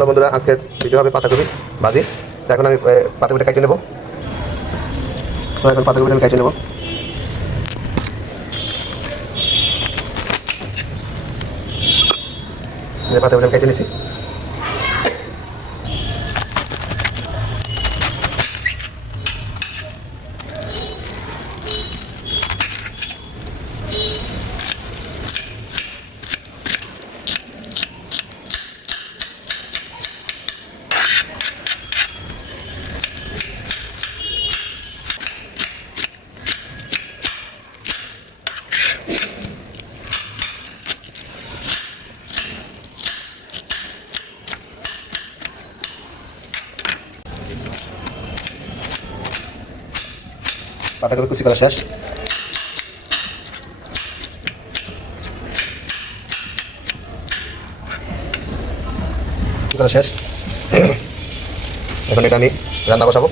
Hello বন্ধুরা, আজকের video হবে পাতাকপি ভাজি। তো এখন আমি পাতাকপিটা কেটে নেব। তো এখন পাতাকপিটা আমি কেটে নেব। পাতাকপিটা আমি কেটে নিছি। পাতাকপি কুচি করা শেষ। শেষ। এখন এটা আমি রান্না বসাবো।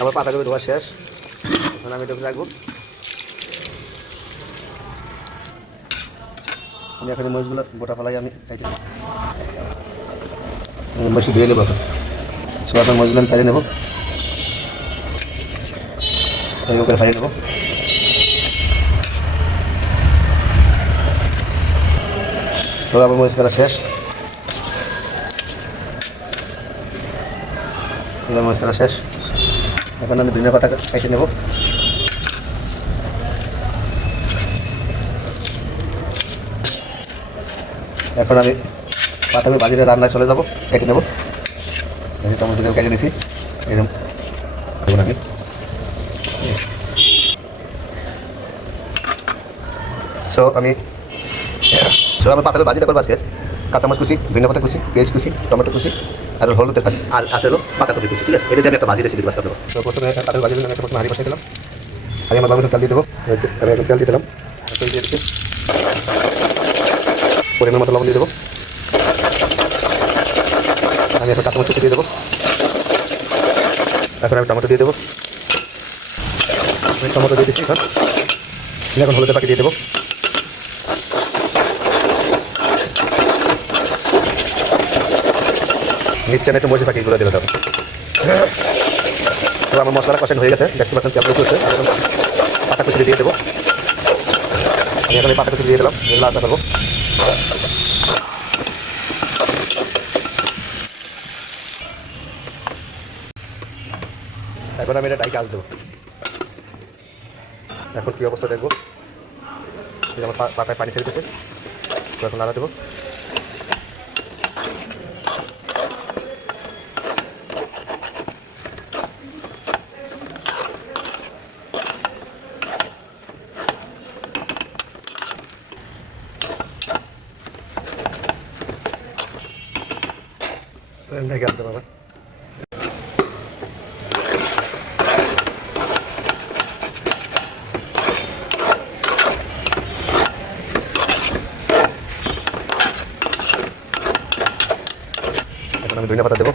আমার পাতাকপি ধোয়া শেষ। এখন আমি এটা রাখবো। আমি এখন মরিচগুলো গোটা ফেলাই আমি মরিচ ধুয়ে নেবো। এখন সব এখন মরিচগুলো আমি ফেলে নেবো, এরকম করে ফেলে নেবো। তো আবার মরিচ করা শেষ। এবার মরিচ করা শেষ। এখন আমি ধনিয়া পাতা কেটে নেব। এখন আমি পাতাকপি ভাজিতে রান্নায় চলে যাব, কেটে নেব। টমেটো কেটে নিয়েছি এরকম আমি। আমার পাতাকপি ভাজিটা করবো আজকে কাঁচামাচ কুচি, ধনিয়া পাতা কুচি, পেঁয়াজ কুচি, টমেটো কুচি আর হলুদের পানি আর আছে হলো পাতাকপি কুচি। ঠিক আছে, এটা আমি একটা ভাজি রেসিপি বাস করবো। তো প্রথমে পাতাকপি ভাজির জন্য প্রথমে হাঁড়ি বসাই দিলাম। আমি আমার তেল দিয়ে দেবো। আমি এখন তেল দিয়ে দিলাম। তেল দিয়ে দিচ্ছি, পরিমাণ মতো লবণ দিয়ে দেবো। আমি এখন কাঁচামরিচ কুচি দিয়ে দেবো। এখন আমি টমেটো দিয়ে দেবো। টমেটো দিয়ে দিচ্ছি। এখন হলুদের পাখি দিয়ে দেবো। নিচ্ছে না একটু মরিচ পাখি গুলো দিলে তবে। তো আমার মশলাটা কষানো হয়ে গেছে, দেখতে পাচ্ছেন তেল উঠছে। এখন পাতা কুচি দিয়ে দেবো। আমি এখন এই পাতা কুচি দিয়ে দিলাম, এগুলো আলাদা করবো। এখন আমি এটা ডাইকে আস দেবো। এখন কী অবস্থা দেখবো, আমার পাতায় পানি ছেড়ে দিতেছে। তো এখন নাড়া দেবো। ঢেকে আসতে পারবে। এখন আমি ধনিয়া পাতা দেবো।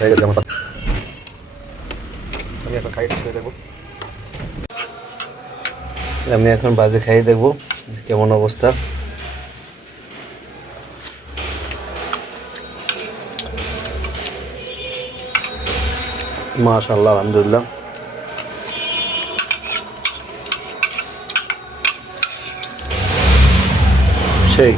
হয়ে গেছে আমার। আমি এখন খাইয়ে দেখবো। আমি এখন বাজে খাইয়ে দেখবো কেমন অবস্থা। মাশাআল্লাহ, আলহামদুলিল্লাহ। সেই